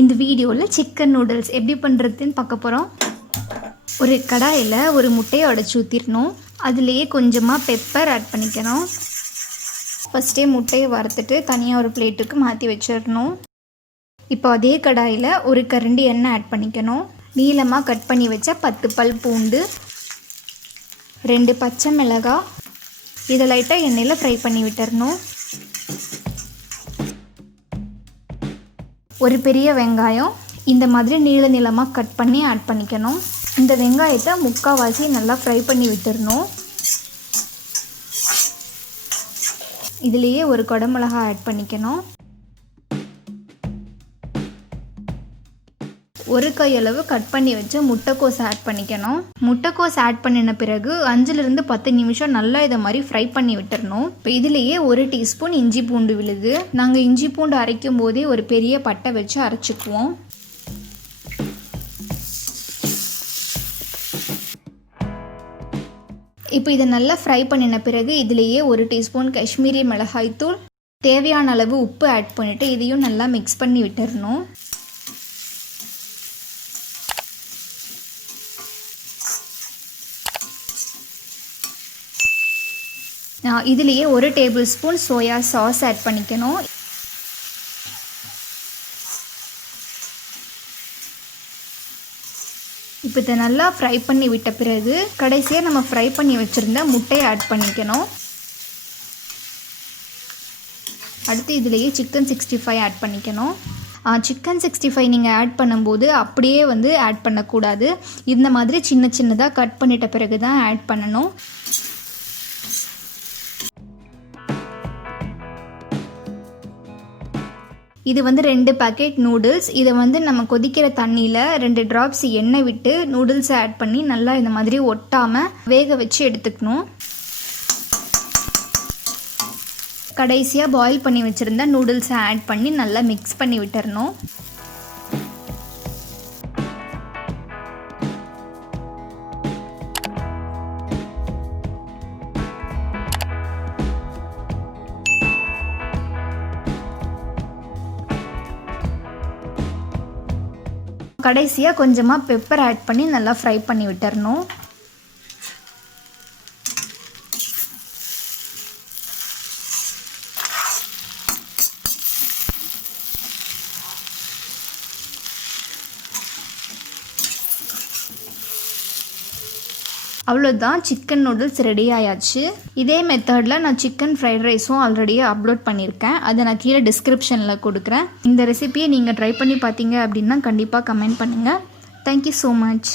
இந்த வீடியோவில் chicken noodles எப்படி பண்ணுறதுன்னு பார்க்க போகிறோம். ஒரு கடாயில் ஒரு முட்டையை உடைச்சி ஊற்றிடணும். அதுலேயே கொஞ்சமாக பெப்பர் ஆட் பண்ணிக்கணும். ஃபஸ்ட்டே முட்டையை வறுத்துட்டு தனியாக ஒரு பிளேட்டுக்கு மாற்றி வச்சிடணும். இப்போ அதே கடாயில் ஒரு கரண்டி எண்ணெய் ஆட் பண்ணிக்கணும். நீளமாக கட் பண்ணி வச்ச 10 பல் பூண்டு, 2 பச்சை மிளகாய், இதை லைட்டாக எண்ணெயில் ஃப்ரை பண்ணி விட்டுறணும். ஒரு பெரிய வெங்காயம் இந்த மாதிரி நீளமாக கட் பண்ணி ஆட் பண்ணிக்கணும். இந்த வெங்காயத்தை முக்கால்வாசி நல்லா ஃப்ரை பண்ணி விட்டுறணும். இதுலேயே ஒரு குடமிளகாய் ஆட் பண்ணிக்கணும். ஒரு கையளவு கட் பண்ணி வச்சு முட்டைக்கோஸ் ஆட் பண்ணிக்கணும். முட்டைக்கோஸ் ஆட் பண்ணின பிறகு 5லிருந்து 10 நிமிஷம் நல்லா இதை மாதிரி ஃப்ரை பண்ணி விட்டுறணும். இப்போ இதுலேயே 1 டீஸ்பூன் இஞ்சி பூண்டு விழுது. நாங்கள் இஞ்சி பூண்டு அரைக்கும் போதே ஒரு பெரிய பட்டை வச்சு அரைச்சிக்குவோம். இப்போ இதை நல்லா ஃப்ரை பண்ணின பிறகு இதுலேயே 1 டீஸ்பூன் காஷ்மீரி மிளகாய்த்தூள், தேவையான அளவு உப்பு ஆட் பண்ணிவிட்டு இதையும் நல்லா மிக்ஸ் பண்ணி விட்டுறணும். இதுலேயே 1 tablespoon soya sauce add பண்ணிக்கணும். இப்போ இதை நல்லா ஃப்ரை பண்ணி விட்ட பிறகு கடைசியாக நம்ம ஃப்ரை பண்ணி வச்சுருந்த முட்டையை ஆட் பண்ணிக்கணும். அடுத்து இதுலேயே சிக்கன் 65 ஆட் பண்ணிக்கணும். சிக்கன் 65 நீங்கள் ஆட் பண்ணும்போது அப்படியே ஆட் பண்ணக்கூடாது. இந்த மாதிரி சின்ன சின்னதாக கட் பண்ணிட்ட பிறகு தான் ஆட் பண்ணணும். இது 2 பேக்கெட் நூடுல்ஸ். இதை நம்ம கொதிக்கிற தண்ணியில் 2 ட்ராப்ஸ் எண்ணெய் விட்டு நூடுல்ஸை ஆட் பண்ணி நல்லா இந்த மாதிரி ஒட்டாமல் வேக வச்சு எடுத்துக்கணும். கடைசியாக பாயில் பண்ணி வச்சுருந்த நூடுல்ஸை ஆட் பண்ணி நல்லா மிக்ஸ் பண்ணி விட்டுறணும். கடைசியாக கொஞ்சமாக பெப்பர் ஆட் பண்ணி நல்லா ஃப்ரை பண்ணி விட்டுறணும். அவ்வளோதான், சிக்கன் நூடுல்ஸ் ரெடி ஆயாச்சு. இதே மெத்தடில் நான் சிக்கன் ஃப்ரைட் ரைஸும் ஆல்ரெடியே அப்லோட் பண்ணியிருக்கேன். அதை நான் கீழே டிஸ்கிரிப்ஷனில் கொடுக்குறேன். இந்த ரெசிபியை நீங்கள் ட்ரை பண்ணி பார்த்தீங்க அப்படின்னா கண்டிப்பாக கமெண்ட் பண்ணுங்கள். Thank you so much.